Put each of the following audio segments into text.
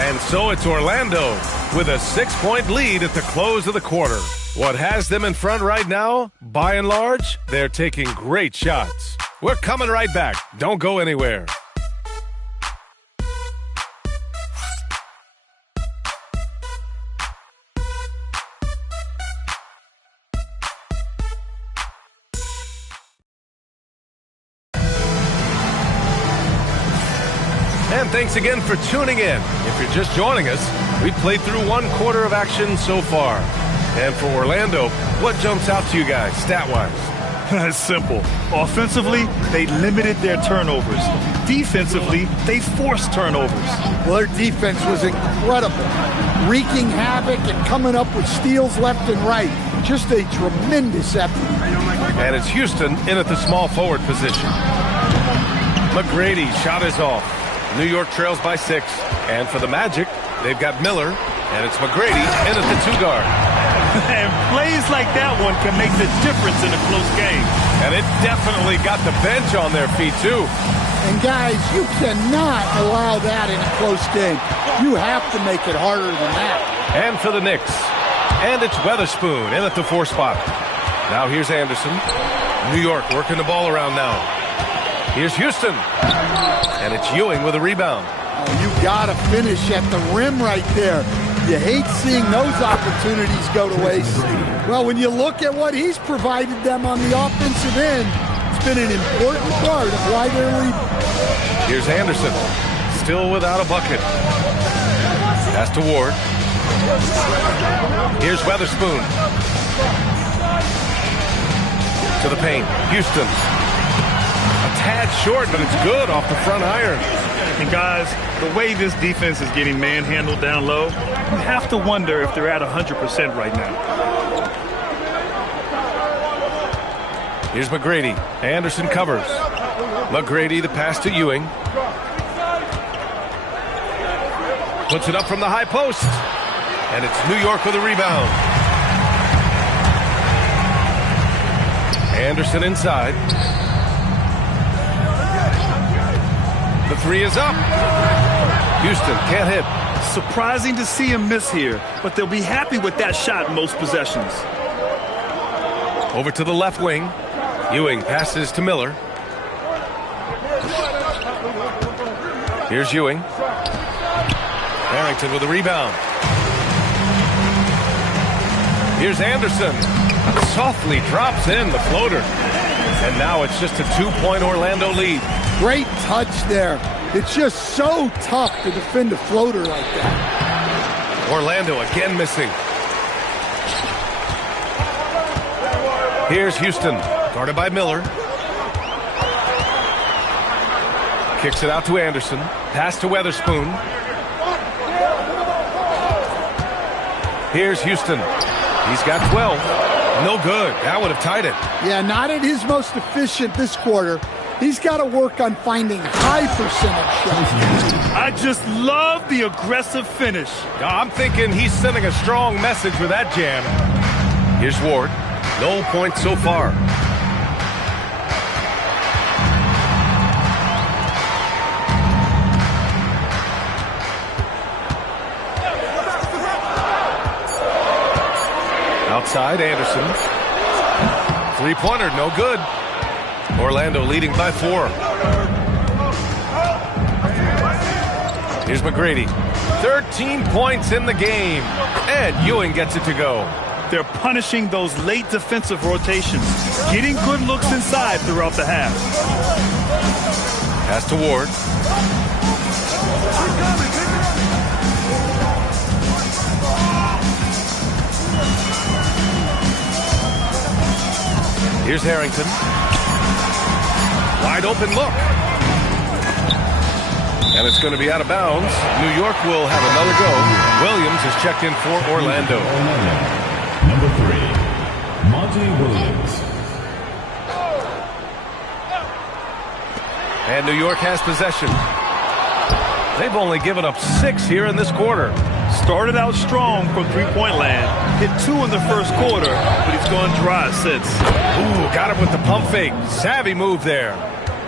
And so it's Orlando with a 6-point lead at the close of the quarter. What has them in front right now? By and large, they're taking great shots. We're coming right back. Don't go anywhere. And thanks again for tuning in. If you're just joining us, we've played through one quarter of action so far. And for Orlando, what jumps out to you guys, stat-wise? It's simple. Offensively, they limited their turnovers. Defensively, they forced turnovers. Well, their defense was incredible, wreaking havoc and coming up with steals left and right. Just a tremendous effort. And it's Houston in at the small forward position. McGrady's shot is off. New York trails by 6. And for the Magic, they've got Miller, and it's McGrady in at the 2-guard. And plays like that one can make the difference in a close game. And it definitely got the bench on their feet, too. And, guys, you cannot allow that in a close game. You have to make it harder than that. And for the Knicks. And it's Weatherspoon in at the 4 spot. Now here's Anderson. New York working the ball around now. Here's Houston. And it's Ewing with a rebound. Oh, you got to finish at the rim right there. You hate seeing those opportunities go to waste. Well, when you look at what he's provided them on the offensive end, it's been an important part of why they're leading. Here's Anderson, still without a bucket. Pass to Ward. Here's Weatherspoon. To the paint. Houston. A tad short, but it's good off the front iron. And guys, the way this defense is getting manhandled down low, you have to wonder if they're at 100% right now. Here's McGrady. Anderson covers. McGrady, the pass to Ewing. Puts it up from the high post. And it's New York with a rebound. Anderson inside. The 3 is up. Houston can't hit. Surprising to see him miss here, but they'll be happy with that shot in most possessions. Over to the left wing. Ewing passes to Miller. Here's Ewing. Harrington with a rebound. Here's Anderson. Softly drops in the floater. And now it's just a 2-point Orlando lead. Great touch there. It's just so tough to defend a floater like that. Orlando again missing. Here's Houston, guarded by Miller. Kicks it out to Anderson. Pass to Weatherspoon. Here's Houston. He's got 12. No good. That would have tied it. Yeah, not at his most efficient this quarter. He's got to work on finding high percentage shots. I just love the aggressive finish. I'm thinking he's sending a strong message with that jam. Here's Ward. No points so far. Outside, Anderson. 3-pointer, no good. Orlando leading by 4. Here's McGrady. 13 points in the game. And Ewing gets it to go. They're punishing those late defensive rotations, getting good looks inside throughout the half. Pass to Ward. Here's Harrington. Wide open look. And it's going to be out of bounds. New York will have another go. Williams is checked in for Orlando. Number 3, Monty Williams. And New York has possession. They've only given up 6 here in this quarter. Started out strong from three-point land. Hit 2 in the first quarter, but he's gone dry since. Ooh, got him with the pump fake. Savvy move there.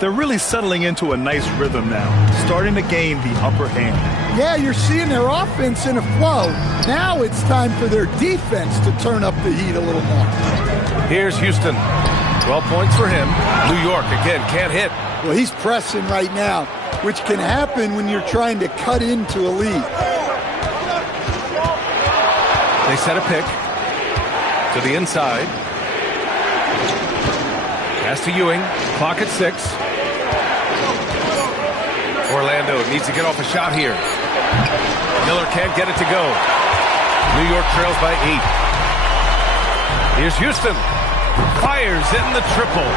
They're really settling into a nice rhythm now, starting to gain the upper hand. Yeah, you're seeing their offense in a flow. Now it's time for their defense to turn up the heat a little more. Here's Houston. 12 points for him. New York, again, can't hit. Well, he's pressing right now, which can happen when you're trying to cut into a lead. They set a pick to the inside. Pass to Ewing. Clock at 6. Orlando needs to get off a shot here. Miller can't get it to go. New York trails by 8. Here's Houston. Fires in the triple.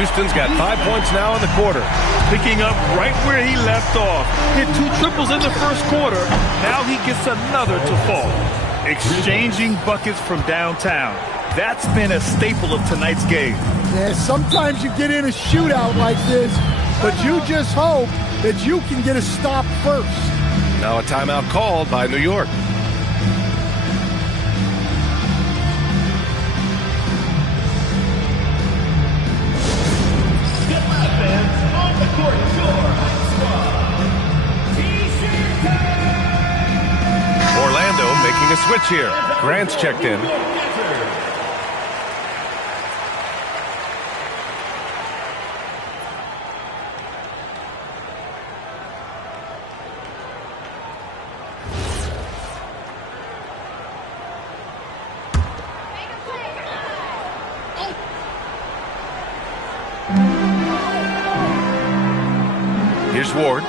Houston's got 5 points now in the quarter. Picking up right where he left off. Hit 2 triples in the first quarter. Now he gets another to fall. Exchanging buckets from downtown. That's been a staple of tonight's game. Yeah, sometimes you get in a shootout like this, but you just hope that you can get a stop first. Now a timeout called by New York. Orlando making a switch here. Grant's checked in. Here's Ward.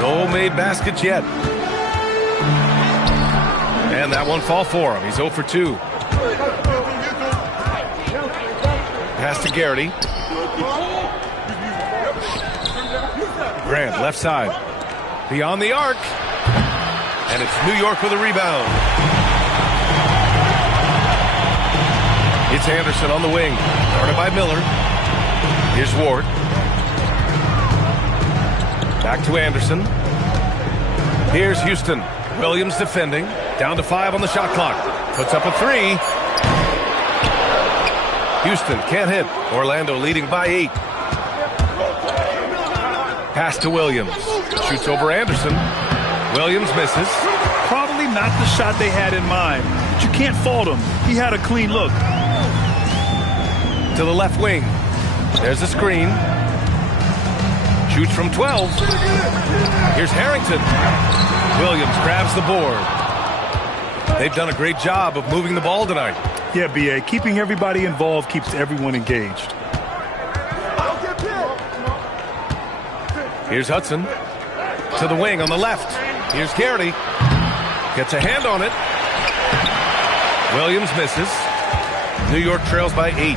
No made baskets yet. And that one fall for him. He's 0 for 2. Pass to Garrity. Grant, left side. Beyond the arc. And it's New York with a rebound. It's Anderson on the wing. Guarded by Miller. Here's Ward. Back to Anderson. Here's Houston. Williams defending. Down to 5 on the shot clock. Puts up a 3. Houston can't hit. Orlando leading by 8. Pass to Williams. Shoots over Anderson. Williams misses. Probably not the shot they had in mind, but you can't fault him. He had a clean look. To the left wing. There's a screen. Shoots from 12. Here's Harrington. Williams grabs the board. They've done a great job of moving the ball tonight. Yeah, B.A. Keeping everybody involved keeps everyone engaged. Here's Hudson. To the wing on the left. Here's Garrity. Gets a hand on it. Williams misses. New York trails by 8.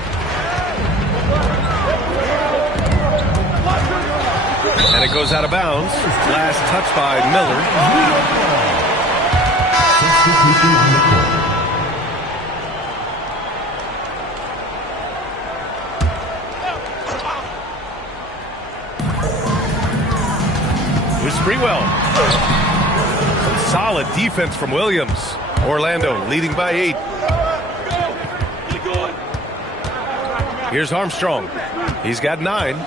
And it goes out of bounds. Last touch by Miller. Here's Sprewell. Some solid defense from Williams. Orlando leading by 8. Here's Armstrong. He's got 9.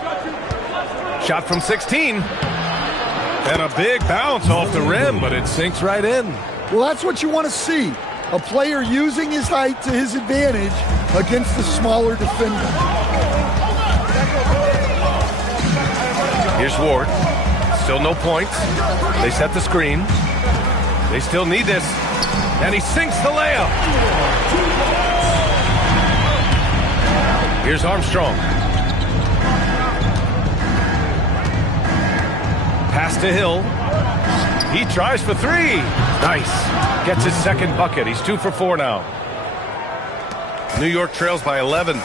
Shot from 16. And a big bounce off the rim, but it sinks right in. Well, that's what you want to see. A player using his height to his advantage against the smaller defender. Here's Ward. Still no points. They set the screen. They still need this. And he sinks the layup. Here's Armstrong. Pass to Hill. He tries for 3. Nice. Gets his second bucket. He's 2 for 4 now. New York trails by 11.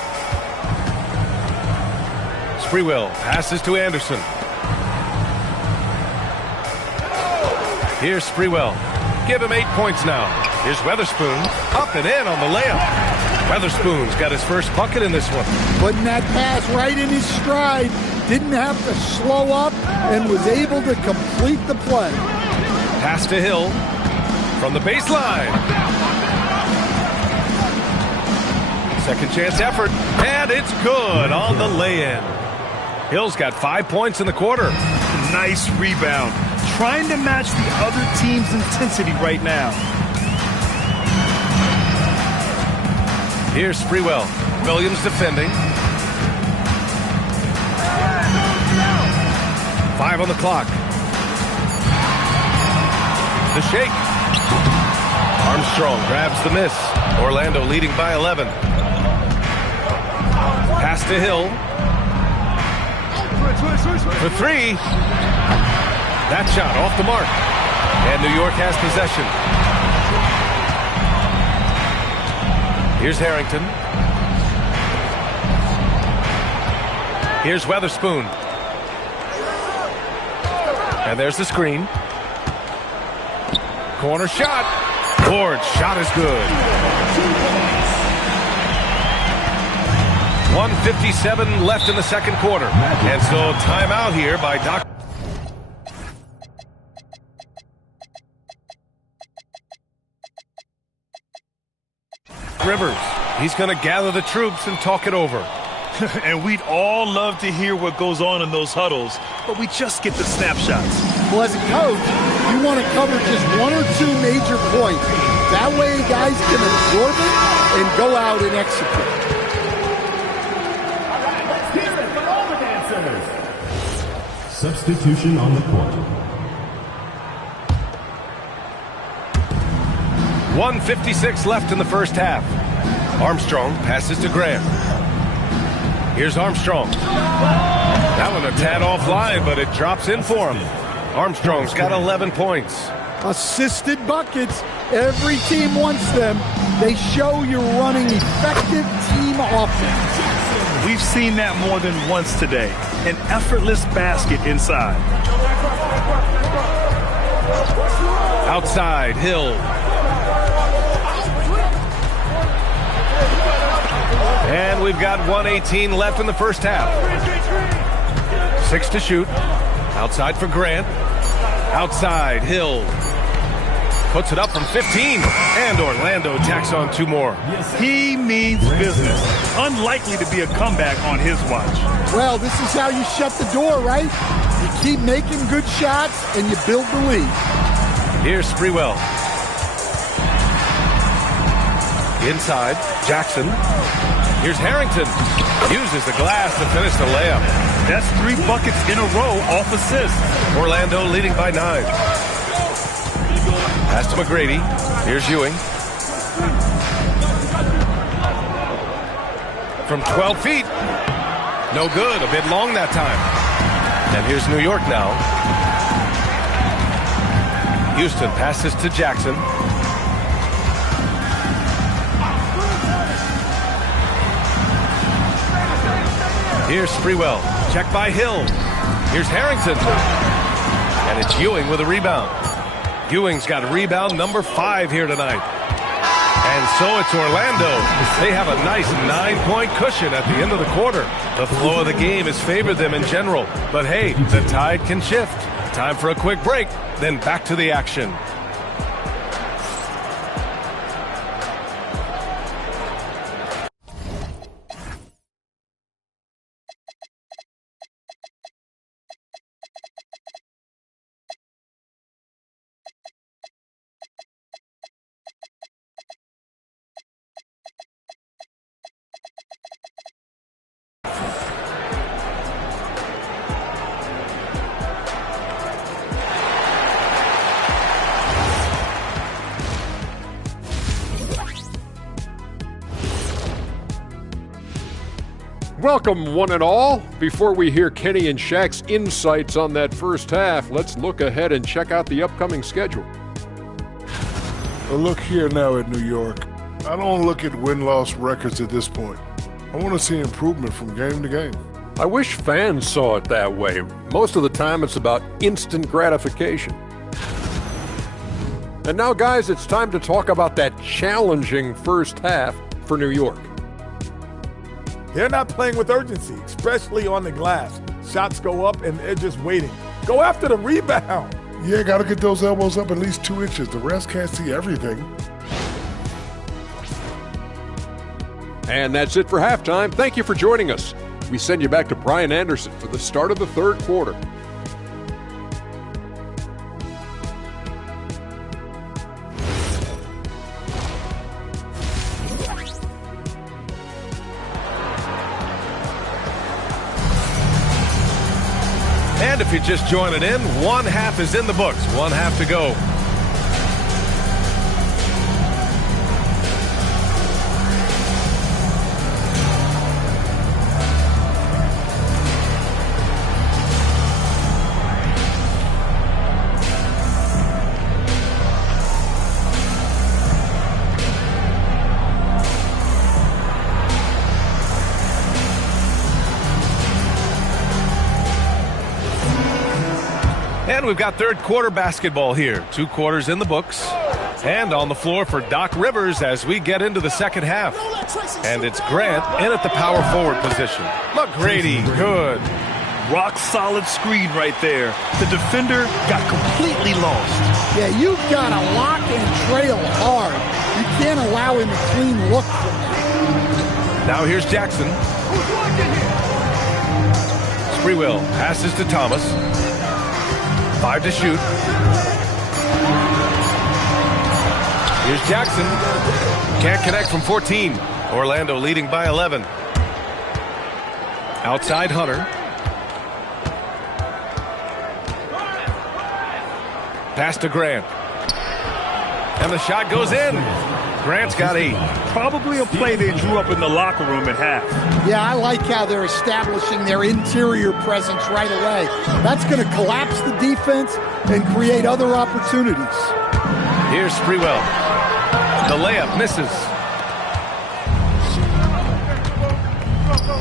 Sprewell passes to Anderson. Here's Sprewell. Give him 8 points now. Here's Weatherspoon. Up and in on the layup. Weatherspoon's got his first bucket in this one. Putting that pass right in his stride. Didn't have to slow up and was able to complete the play. Pass to Hill from the baseline. Second chance effort, and it's good on the lay-in. Hill's got 5 points in the quarter. Nice rebound. Trying to match the other team's intensity right now. Here's Sprewell. Williams defending. 5 on the clock. The shake. Armstrong grabs the miss. Orlando leading by 11. Pass to Hill. For 3. That shot off the mark. And New York has possession. Here's Harrington. Here's Weatherspoon. And there's the screen. Corner shot. Ward's shot is good. 1:57 left in the second quarter. And so timeout here by Doc. Rivers. He's going to gather the troops and talk it over. And we'd all love to hear what goes on in those huddles, but we just get the snapshots. Well, as a coach, you want to cover just 1 or 2 major points. That way guys can absorb it and go out and execute. Substitution on the court. 1:56 left in the first half. Armstrong passes to Graham. Here's Armstrong. That one a tad offline, but it drops in for him. Armstrong's got 11 points. Assisted buckets. Every team wants them. They show you're running effective team offense. We've seen that more than once today. An effortless basket inside. Outside, Hill. And we've got 1:18 left in the first half. 6 to shoot. Outside for Grant. Outside, Hill. Puts it up from 15. And Orlando tacks on 2 more. He means business. Unlikely to be a comeback on his watch. Well, this is how you shut the door, right? You keep making good shots and you build the lead. Here's Sprewell. Inside, Jackson. Here's Harrington. Uses the glass to finish the layup. That's 3 buckets in a row off assists. Orlando leading by 9. Pass to McGrady. Here's Ewing. From 12 feet. No good. A bit long that time. And here's New York now. Houston passes to Jackson. Here's Sprewell. Check by Hill. Here's Harrington. And it's Ewing with a rebound. Ewing's got rebound number 5 here tonight. And so it's Orlando. They have a nice 9-point cushion at the end of the quarter. The flow of the game has favored them in general. But hey, the tide can shift. Time for a quick break, then back to the action. Welcome, one and all. Before we hear Kenny and Shaq's insights on that first half, let's look ahead and check out the upcoming schedule. Well, look here now at New York. I don't look at win-loss records at this point. I want to see improvement from game to game. I wish fans saw it that way. Most of the time, it's about instant gratification. And now, guys, it's time to talk about that challenging first half for New York. They're not playing with urgency, especially on the glass. Shots go up, and they're just waiting. Go after the rebound. Yeah, got to get those elbows up at least 2 inches. The rest can't see everything. And that's it for halftime. Thank you for joining us. we send you back to Brian Anderson for the start of the third quarter. And if you're just joining in, one half is in the books. One half to go. And we've got third quarter basketball here. 2 quarters in the books. And on the floor for Doc Rivers as we get into the second half. And it's Grant in at the power forward position. McGrady, good. Rock solid screen right there. The defender got completely lost. Yeah, you've got to lock and trail hard. You can't allow him a clean look from that. Now here's Jackson. Spreewell passes to Thomas. 5 to shoot. Here's Jackson. Can't connect from 14. Orlando leading by 11. Outside Hunter. Pass to Grant. And the shot goes in. Grant's got 8. Probably a play they drew up in the locker room at half. Yeah, I like how they're establishing their interior presence right away. That's going to collapse the defense and create other opportunities. Here's Spreewell. The layup misses.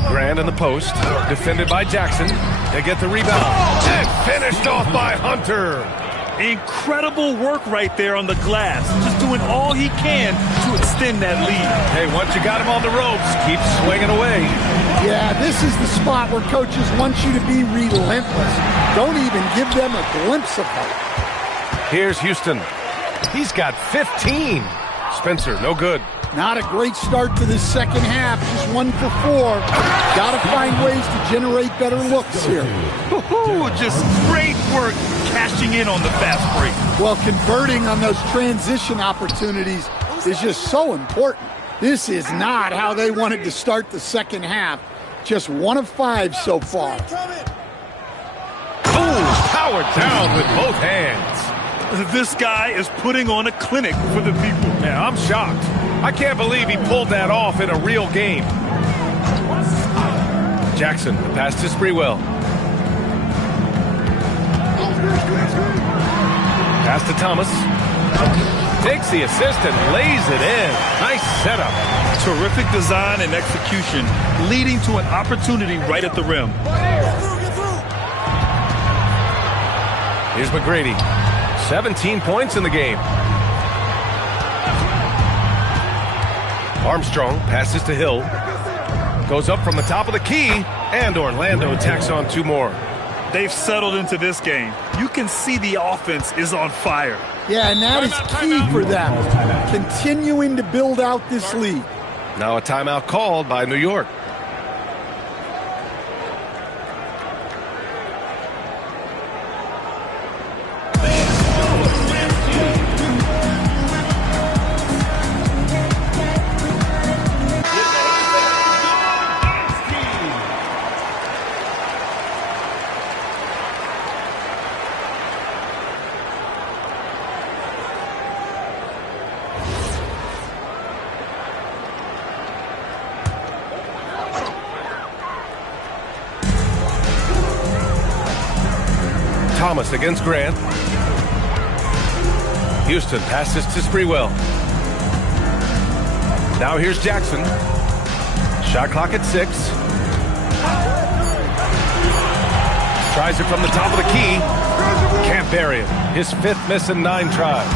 Grant in the post. Defended by Jackson. They get the rebound. And finished off by Hunter. Incredible work right there on the glass. Just doing all he can to extend that lead. Hey, once you got him on the ropes, keep swinging away. Yeah, this is the spot where coaches want you to be relentless. Don't even give them a glimpse of hope. Here's Houston. He's got 15. Spencer, no good. Not a great start to this second half. Just 1 for 4. Got to find ways to generate better looks here. Just great work cashing in on the fast break. Well, converting on those transition opportunities is just so important. This is not how they wanted to start the second half. Just 1 of 5 so far. Oh, powered down with both hands. This guy is putting on a clinic for the people. Yeah, I'm shocked. I can't believe he pulled that off in a real game. Jackson, the pass to Spreewell. Pass to Thomas. Takes the assist and lays it in. Nice setup. Terrific design and execution, leading to an opportunity right at the rim. Here's McGrady. 17 points in the game. Armstrong passes to Hill. Goes up from the top of the key, and Orlando tacks on 2 more. They've settled into this game. You can see the offense is on fire. Yeah, and that is key for them. Continuing to build out this lead. Now a timeout called by New York. Thomas against Grant. Houston passes to Spreewell. Now here's Jackson. Shot clock at 6. Tries it from the top of the key. Can't bury it. His 5th miss in 9 tries.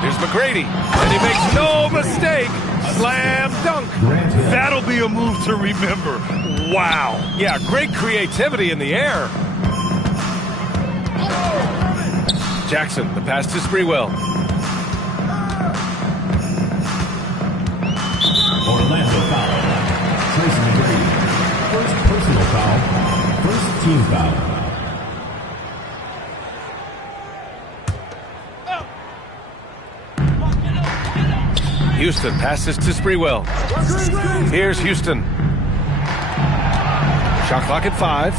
Here's McGrady. And he makes no mistake. Slam dunk. That'll be a move to remember. Wow. Yeah, great creativity in the air. Jackson, the pass to Spreewell. Orlando foul. Tracy McGrady. First personal team foul. Houston passes to Sprewell. Here's Houston. Shot clock at 5.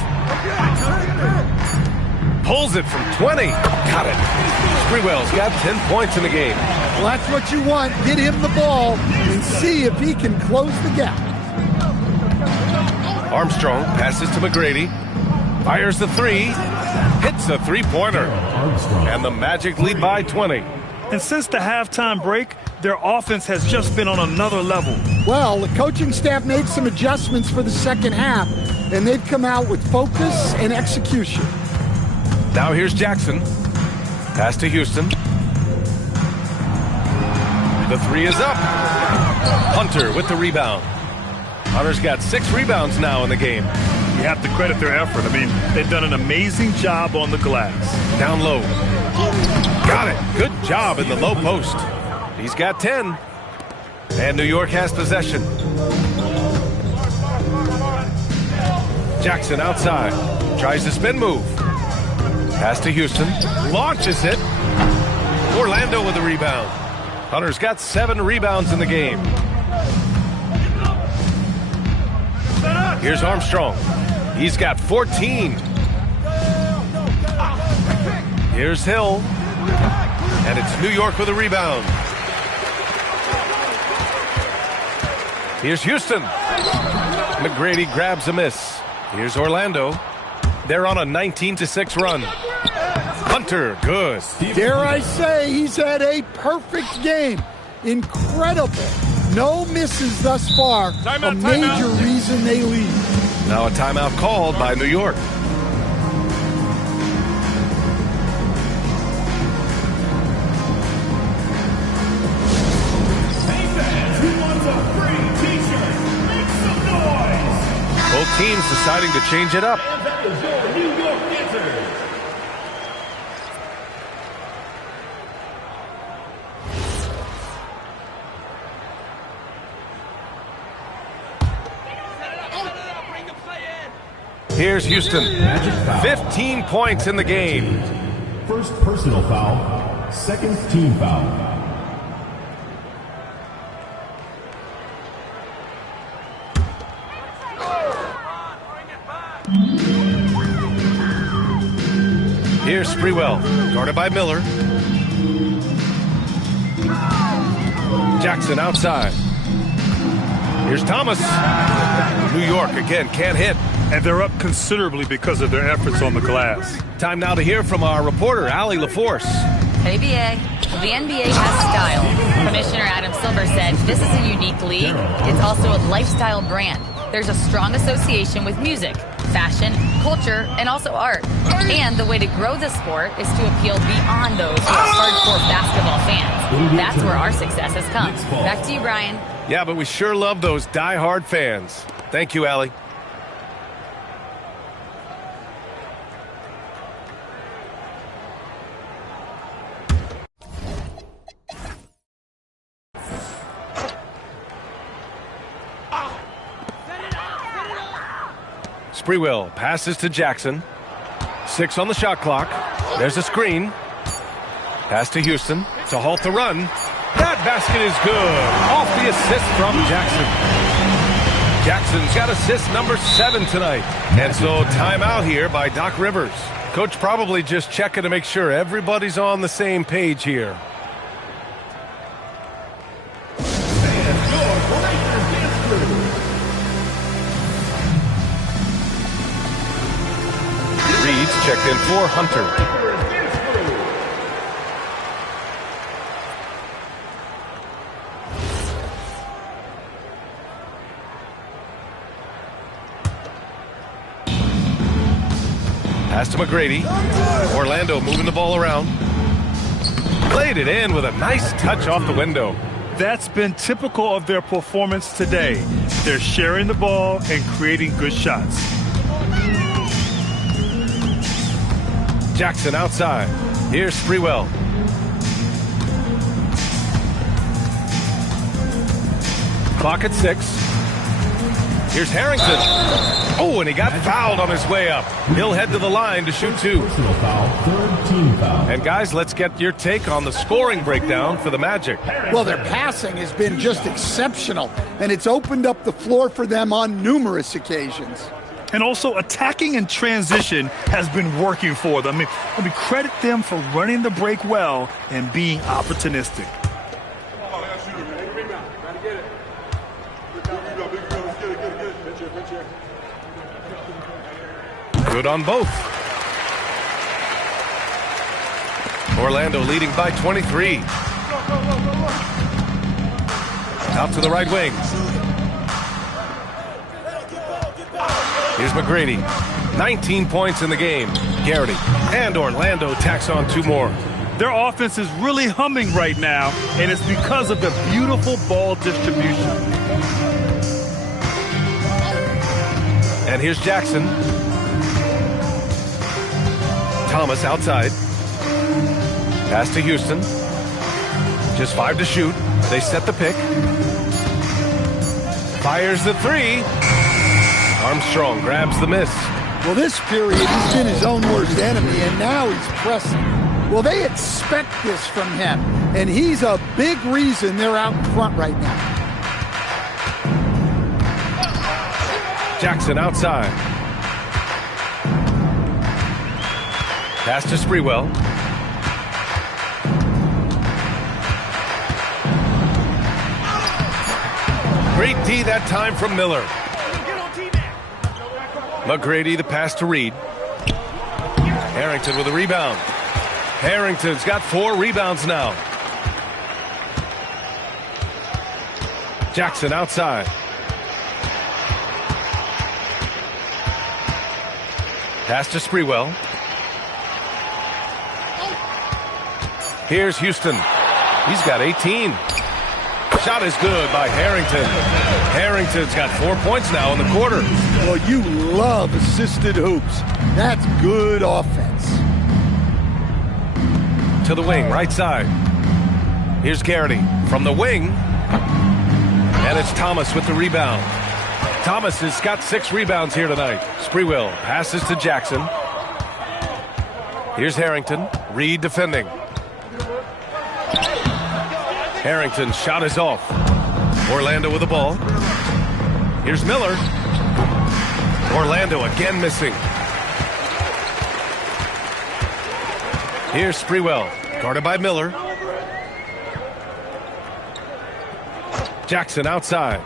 Pulls it from 20. Got it. Sprewell's got 10 points in the game. Well, that's what you want. Get him the ball and see if he can close the gap. Armstrong passes to McGrady. Fires the 3. Hits a three-pointer. And the Magic lead by 20. And since the halftime break, their offense has just been on another level. Well, the coaching staff made some adjustments for the second half, and they've come out with focus and execution. Now here's Jackson. Pass to Houston. The 3 is up. Hunter with the rebound. Hunter's got 6 rebounds now in the game. You have to credit their effort. I mean, they've done an amazing job on the glass. Down low. Got it. Good job in the low post. He's got 10. And New York has possession. Jackson outside. Tries the spin move. Pass to Houston. Launches it. Orlando with the rebound. Hunter's got 7 rebounds in the game. Here's Armstrong. He's got 14. Here's Hill. And it's New York with a rebound. Here's Houston. McGrady grabs a miss. Here's Orlando. They're on a 19-6 run. Hunter, good. Dare I say, he's had a perfect game. Incredible. No misses thus far. A major reason they lead. Now a timeout called by New York. Both teams deciding to change it up. Here's Houston. 15 points in the game. First personal foul, second team foul. Here's Sprewell, guarded by Miller. Jackson outside. Here's Thomas. New York again can't hit. And they're up considerably because of their efforts on the glass. Time now to hear from our reporter, Allie LaForce. Hey, BA. The NBA has style. Commissioner Adam Silver said this is a unique league. It's also a lifestyle brand. There's a strong association with music, fashion, culture, and also art. And the way to grow the sport is to appeal beyond those who are hardcore basketball fans. That's where our success has come. Back to you, Brian. Yeah, but we sure love those die-hard fans. Thank you, Allie. Sprewell passes to Jackson. 6 on the shot clock. There's a screen. Pass to Houston to halt the run. That basket is good. Off the assist from Jackson. Jackson's got assist number 7 tonight. And so timeout here by Doc Rivers. Coach probably just checking to make sure everybody's on the same page here. Reed's checked in for Hunter. Pass to McGrady. Orlando moving the ball around. Played it in with a nice touch off the window. That's been typical of their performance today. They're sharing the ball and creating good shots. Jackson outside. Here's Sprewell. Clock at 6. Here's Harrington. Oh, and he got fouled on his way up. He'll head to the line to shoot 2. Personal foul, third team foul. And guys, let's get your take on the scoring breakdown for the Magic. Well, their passing has been just exceptional, and it's opened up the floor for them on numerous occasions. And also, attacking in transition has been working for them. I mean, credit them for running the break well and being opportunistic. Good on both. Orlando leading by 23. Out to the right wing. Here's McGrady. 19 points in the game. Garrity and Orlando tacks on 2 more. Their offense is really humming right now, and it's because of the beautiful ball distribution. And here's Jackson. Thomas outside. Pass to Houston. Just 5 to shoot. They set the pick. Fires the 3. Armstrong grabs the miss. Well, this period, he's been his own worst enemy, and now he's pressing. Well, they expect this from him, and he's a big reason they're out in front right now. Jackson outside. Pass to Sprewell. Great D that time from Miller. McGrady the pass to Reed. Harrington with a rebound. Harrington's got 4 rebounds now. Jackson outside. Pass to Sprewell. Here's Houston. He's got 18. Shot is good by Harrington. Harrington's got 4 points now in the quarter. Well, you love assisted hoops. That's good offense. To the wing, right side. Here's Garrity from the wing. And it's Thomas with the rebound. Thomas has got 6 rebounds here tonight. Sprewell passes to Jackson. Here's Harrington. Reed defending. Harrington's shot is off. Orlando with the ball. Here's Miller. Orlando again missing. Here's Sprewell, guarded by Miller. Jackson outside.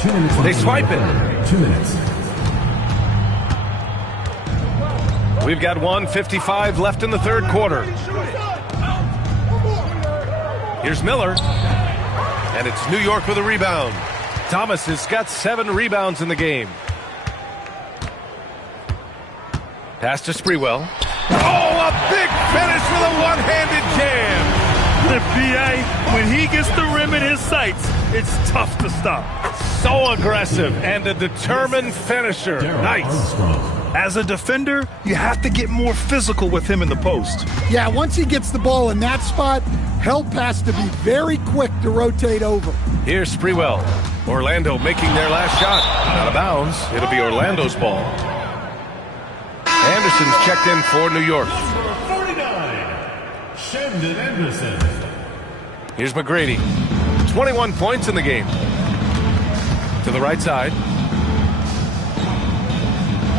2 minutes. They swipe it. 2 minutes. We've got 1:55 left in the third quarter. Here's Miller. And it's New York with a rebound. Thomas has got 7 rebounds in the game. Pass to Sprewell. Oh, a big finish with a one-handed jam. The PA, when he gets the rim in his sights, it's tough to stop. So aggressive and a determined finisher. Nice. As a defender, you have to get more physical with him in the post. Yeah, once he gets the ball in that spot, help has to be very quick to rotate over. Here's Sprewell. Orlando making their last shot. Out of bounds. It'll be Orlando's ball. Anderson's checked in for New York. 49, Shandon Anderson. Here's McGrady. 21 points in the game. To the right side.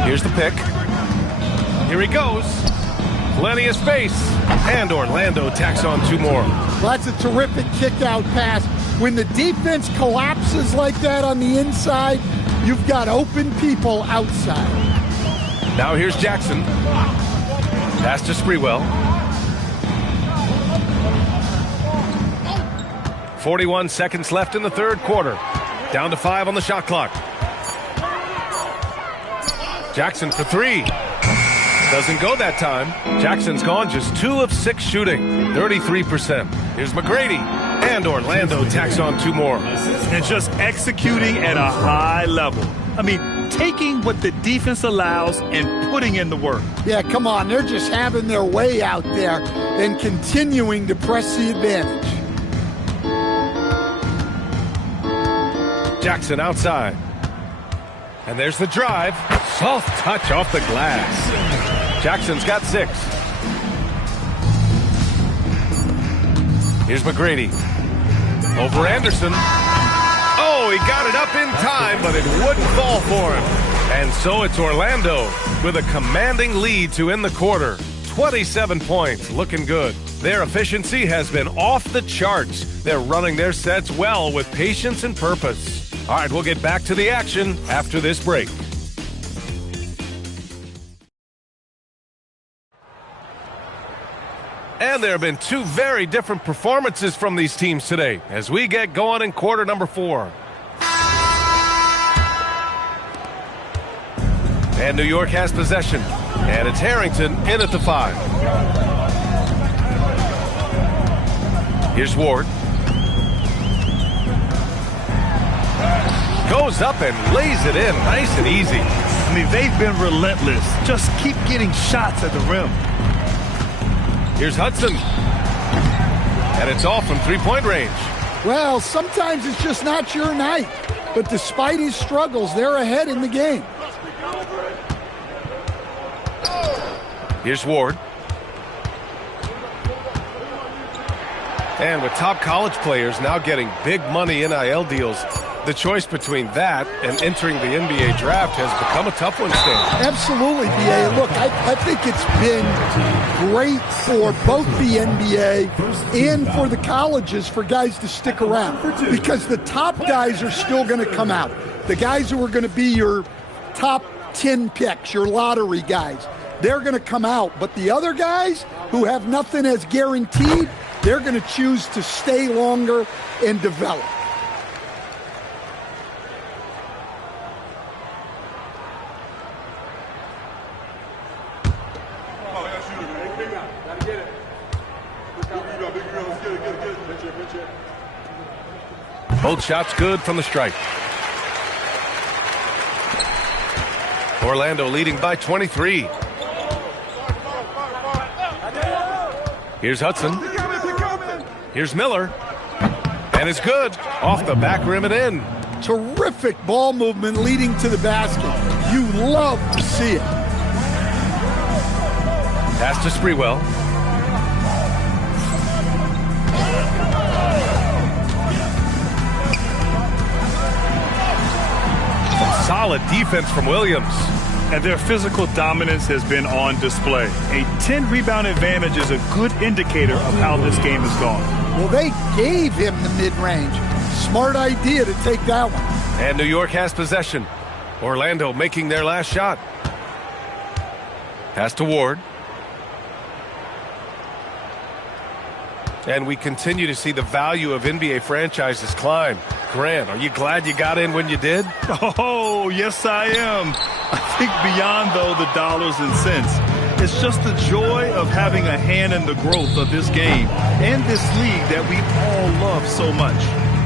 Here's the pick. Here he goes. Plenty of space. And Orlando tacks on 2 more. Well, that's a terrific kick-out pass. When the defense collapses like that on the inside, you've got open people outside. Now here's Jackson. Pass to Sprewell. 41 seconds left in the third quarter. Down to 5 on the shot clock. Jackson for 3. Doesn't go that time. Jackson's gone just 2 of 6 shooting. 33%. Here's McGrady. And Orlando tacks on 2 more. And just executing at a high level. I mean, taking what the defense allows and putting in the work. Yeah, come on. They're just having their way out there and continuing to press the advantage. Jackson outside. And there's the drive. Soft touch off the glass. Jackson's got 6. Here's McGrady. Over Anderson. Oh, he got it up in time, but it wouldn't fall for him. And so it's Orlando with a commanding lead to end the quarter. 27 points, looking good. Their efficiency has been off the charts. They're running their sets well with patience and purpose. All right, we'll get back to the action after this break. And there have been 2 very different performances from these teams today as we get going in quarter number 4. And New York has possession. And it's Harrington in at the 5. Here's Ward. Goes up and lays it in nice and easy. I mean, they've been relentless. Just keep getting shots at the rim. Here's Hudson. And it's off from 3-point range. Well, sometimes it's just not your night. But despite his struggles, they're ahead in the game. Here's Ward. And with top college players now getting big money NIL deals, the choice between that and entering the NBA draft has become a tough one, Stan. Absolutely, BA. Look, I think it's been great for both the NBA and for the colleges for guys to stick around because the top guys are still going to come out. The guys who are going to be your top 10 picks, your lottery guys, they're going to come out. But the other guys who have nothing as guaranteed, they're going to choose to stay longer and develop. Both shots good from the stripe. Orlando leading by 23. Here's Hudson. Here's Miller. And it's good. Off the back rim and in. Terrific ball movement leading to the basket. You love to see it. Pass to Sprewell. Solid defense from Williams. And their physical dominance has been on display. A 10-rebound advantage is a good indicator of how this game has gone. Well, they gave him the mid-range. Smart idea to take that one. And New York has possession. Orlando making their last shot. Pass to Ward. And we continue to see the value of NBA franchises climb. Grant, are you glad you got in when you did? Oh, yes, I am. I think beyond, though, the dollars and cents, it's just the joy of having a hand in the growth of this game and this league that we all love so much.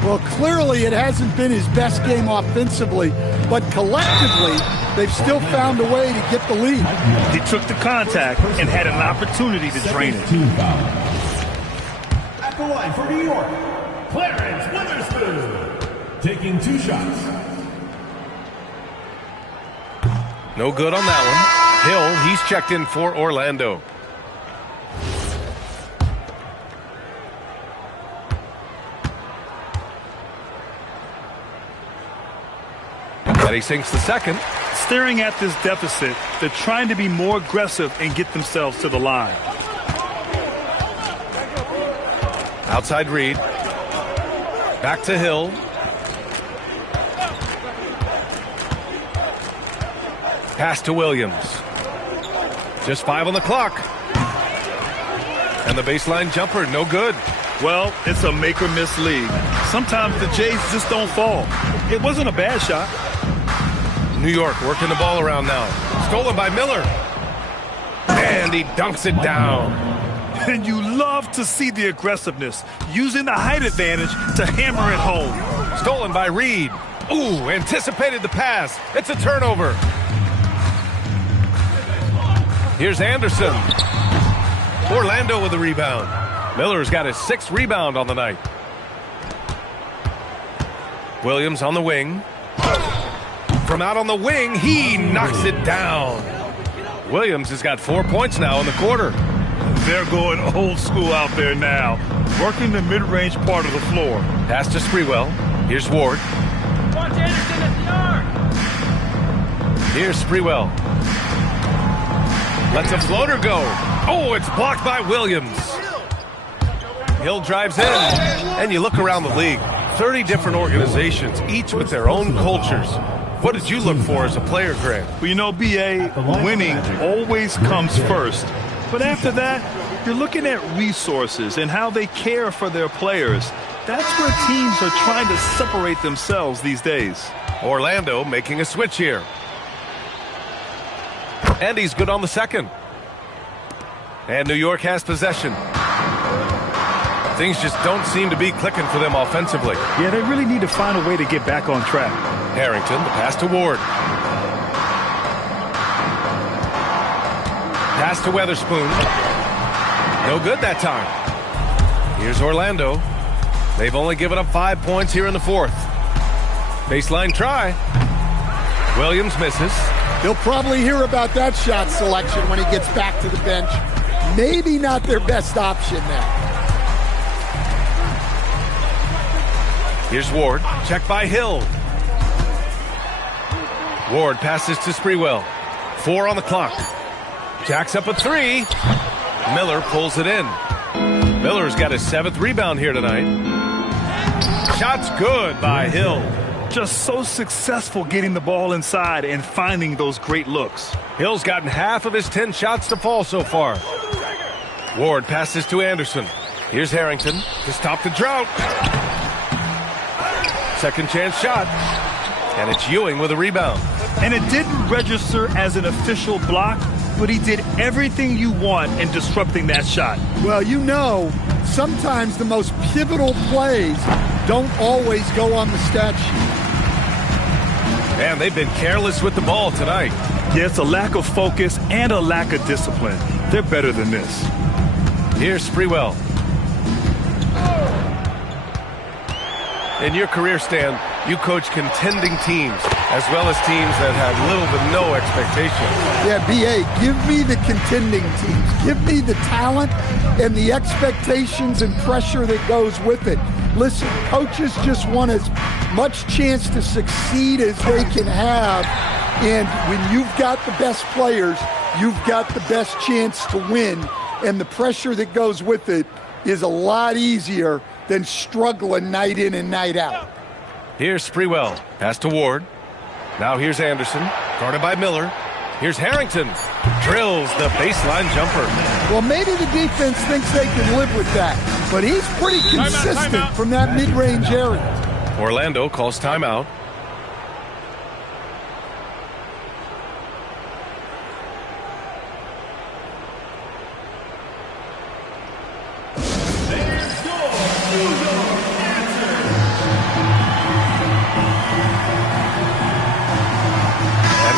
Well, clearly it hasn't been his best game offensively, but collectively, they've still found a way to get the lead. He took the contact and had an opportunity to drain it. At the line for New York, Clarence Witherspoon, taking 2 shots. No good on that one. Hill, he's checked in for Orlando. And he sinks the second. Staring at this deficit, they're trying to be more aggressive and get themselves to the line. Outside Reed. Back to Hill. Pass to Williams. Just 5 on the clock. And the baseline jumper, no good. Well, it's a make-or-miss league. Sometimes the Jays just don't fall. It wasn't a bad shot. New York working the ball around now. Stolen by Miller. And he dunks it down. And you love to see the aggressiveness, using the height advantage to hammer it home. Stolen by Reed. Ooh, anticipated the pass. It's a turnover. Here's Anderson. Orlando with the rebound. Miller's got his 6th rebound on the night. Williams on the wing. from out on the wing. He knocks it down. Williams has got 4 points now in the quarter. They're going old school out there now, working the mid-range part of the floor. Pass to Sprewell. Here's Ward. Watch Anderson at the arc. Here's Sprewell. Lets a floater go. Oh, it's blocked by Williams. Hill drives in, and you look around the league. 30 different organizations, each with their own cultures. What did you look for as a player, Grant? Well, you know, B.A., winning always comes first. But after that, you're looking at resources and how they care for their players. That's where teams are trying to separate themselves these days. Orlando making a switch here. And he's good on the second. And New York has possession. Things just don't seem to be clicking for them offensively. Yeah, they really need to find a way to get back on track. Harrington, the pass to Ward. Pass to Weatherspoon. No good that time. Here's Orlando. They've only given up 5 points here in the fourth. Baseline try. Williams misses. He'll probably hear about that shot selection when he gets back to the bench. Maybe not their best option there. Here's Ward. Check by Hill. Ward passes to Sprewell. 4 on the clock. Jacks up a 3. Miller pulls it in. Miller's got his 7th rebound here tonight. Shot's good by Hill. Just so successful getting the ball inside and finding those great looks. Hill's gotten half of his 10 shots to fall so far. Ward passes to Anderson. Here's Harrington to stop the drought. Second chance shot. And it's Ewing with a rebound. And it didn't register as an official block, but he did everything you want in disrupting that shot. Well, you know, sometimes the most pivotal plays don't always go on the stat sheet. And they've been careless with the ball tonight. Yeah, it's a lack of focus and a lack of discipline. They're better than this. Here's Sprewell. In your career, Stan, you coach contending teams as well as teams that have little to no expectations. Yeah, B.A., give me the contending teams. Give me the talent and the expectations and pressure that goes with it. Listen, coaches just want as much chance to succeed as they can have. And when you've got the best players, you've got the best chance to win. And the pressure that goes with it is a lot easier than struggling night in and night out. Here's Sprewell. Pass to Ward. Now here's Anderson. Guarded by Miller. Here's Harrington. Drills the baseline jumper. Well, maybe the defense thinks they can live with that, but he's pretty consistent from that mid-range area. Orlando calls timeout.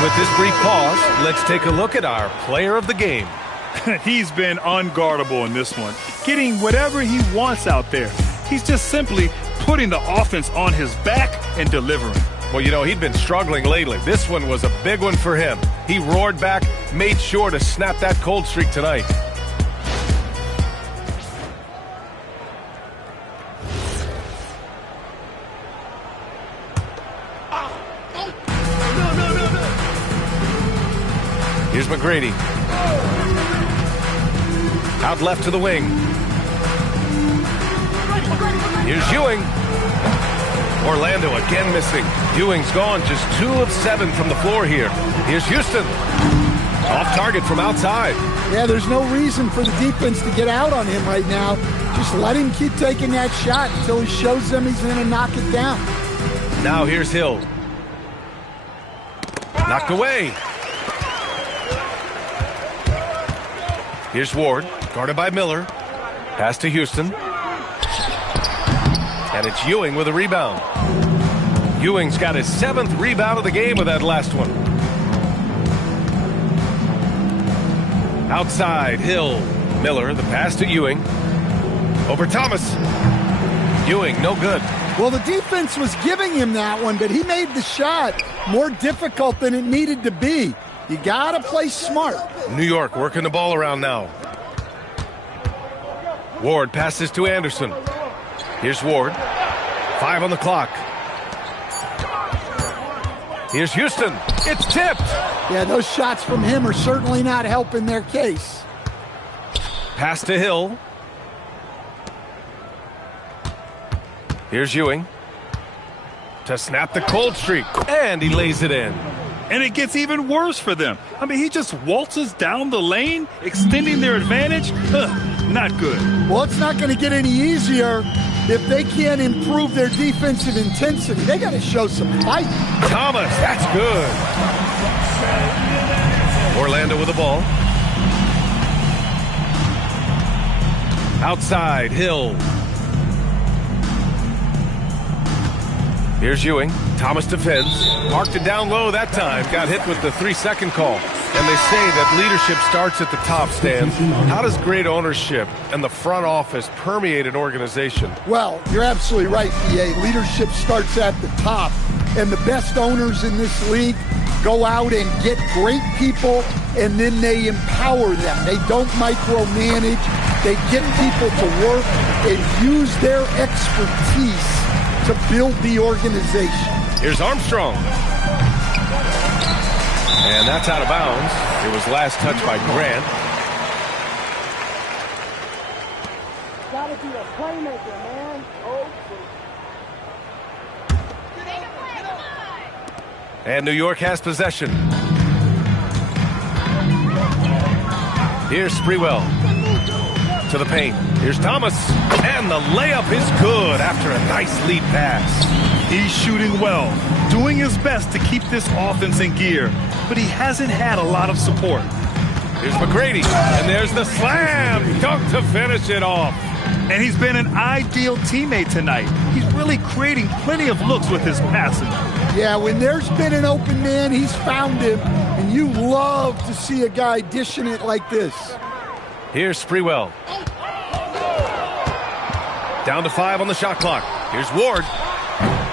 With this brief pause, let's take a look at our player of the game. He's been unguardable in this one, getting whatever he wants out there. He's just simply putting the offense on his back and delivering. Well, you know, he'd been struggling lately. This one was a big one for him. He roared back, made sure to snap that cold streak tonight. Here's McGrady. Out left to the wing. Here's Ewing. Orlando again missing. Ewing's gone just 2 of 7 from the floor here. Here's Houston. Off target from outside. Yeah, there's no reason for the defense to get out on him right now. Just let him keep taking that shot until he shows them he's going to knock it down. Now here's Hill. Knocked away. Here's Ward, guarded by Miller. Pass to Houston. And it's Ewing with a rebound. Ewing's got his 7th rebound of the game with that last one. Outside, Hill. Miller, the pass to Ewing. Over Thomas. Ewing, no good. Well, the defense was giving him that one, but he made the shot more difficult than it needed to be. You got to play smart. New York working the ball around now. Ward passes to Anderson. Here's Ward. 5 on the clock. Here's Houston. It's tipped. Yeah, those shots from him are certainly not helping their case. Pass to Hill. Here's Ewing to snap the cold streak, and he lays it in. And it gets even worse for them. I mean, he just waltzes down the lane, extending their advantage. Not good. Well, it's not going to get any easier if they can't improve their defensive intensity. They got to show some fight. Thomas, that's good. Orlando with the ball. Outside, Hill. Here's Ewing. Thomas defends. Marked it down low that time. Got hit with the 3-second call. And they say that leadership starts at the top, Stan. How does great ownership and the front office permeate an organization? Well, you're absolutely right, EA. Leadership starts at the top. And the best owners in this league go out and get great people, and then they empower them. They don't micromanage. They get people to work and use their expertise to build the organization. Here's Armstrong. And that's out of bounds. It was last touched by Grant. Gotta be a playmaker, man. And New York has possession. Here's Sprewell to the paint. Here's Thomas. And the layup is good after a nice lead pass. He's shooting well, doing his best to keep this offense in gear, but he hasn't had a lot of support. Here's McGrady, and there's the slam dunk to finish it off. And he's been an ideal teammate tonight. He's really creating plenty of looks with his passing. Yeah, when there's been an open man, he's found him, and you love to see a guy dishing it like this. Here's Sprewell. Down to 5 on the shot clock. Here's Ward.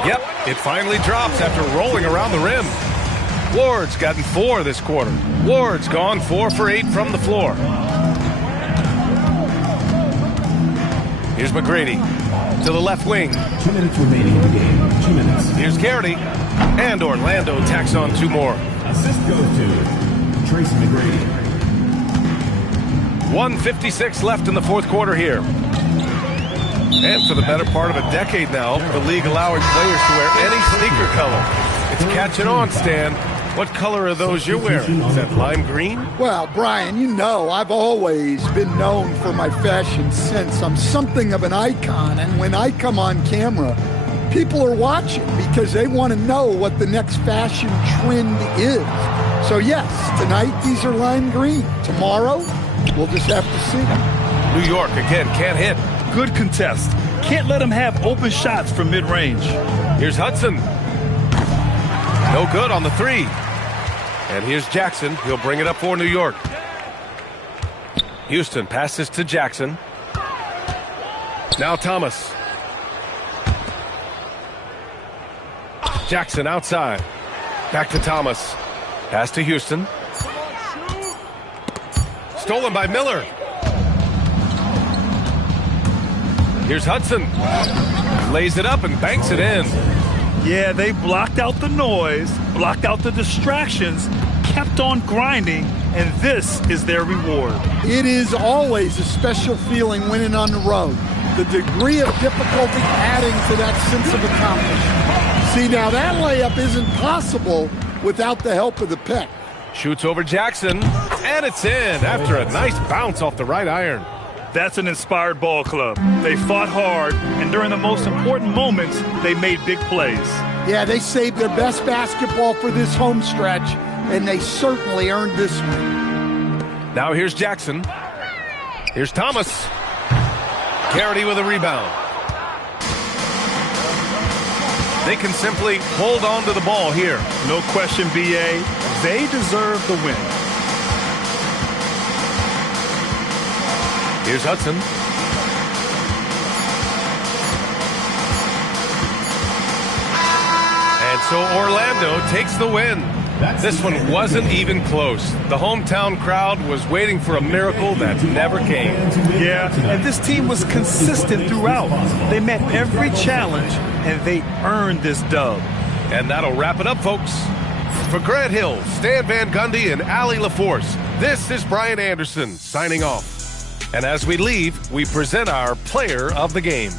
Yep, it finally drops after rolling around the rim. Ward's gotten 4 this quarter. Ward's gone 4 for 8 from the floor. Here's McGrady to the left wing. 2 minutes remaining in the game. 2 minutes. Here's Garrity. And Orlando tacks on 2 more. Assist goes to Tracy McGrady. 1:56 left in the fourth quarter here. And for the better part of a decade now, the league allowing players to wear any sneaker color. It's catching on, Stan. What color are those you're wearing? Is that lime green? Well, Brian, you know I've always been known for my fashion sense. I'm something of an icon, and when I come on camera, people are watching because they want to know what the next fashion trend is. So yes, tonight these are lime green. Tomorrow, we'll just have to see. New York, again, can't hit. Good contest. Can't let him have open shots from mid-range. Here's Hudson. No good on the 3. And here's Jackson. He'll bring it up for New York. Houston passes to Jackson. Now Thomas. Jackson outside. Back to Thomas. Pass to Houston. Stolen by Miller. Here's Hudson. Lays it up and banks it in. Yeah, they blocked out the noise, blocked out the distractions, kept on grinding, and this is their reward. It is always a special feeling winning on the road. The degree of difficulty adding to that sense of accomplishment. See, now that layup isn't possible without the help of the pick. Shoots over Jackson, and it's in after a nice bounce off the right iron. That's an inspired ball club. They fought hard, and during the most important moments, they made big plays. Yeah, they saved their best basketball for this home stretch, and they certainly earned this one. Now here's Jackson. Here's Thomas. Garrity with a rebound. They can simply hold on to the ball here. No question, BA. They deserve the win. Here's Hudson. So Orlando takes the win. This one wasn't even close. The hometown crowd was waiting for a miracle that never came. Yeah, and this team was consistent throughout. They met every challenge, and they earned this dub. And that'll wrap it up, folks. For Grant Hill, Stan Van Gundy, and Allie LaForce, this is Brian Anderson signing off. And as we leave, we present our player of the game.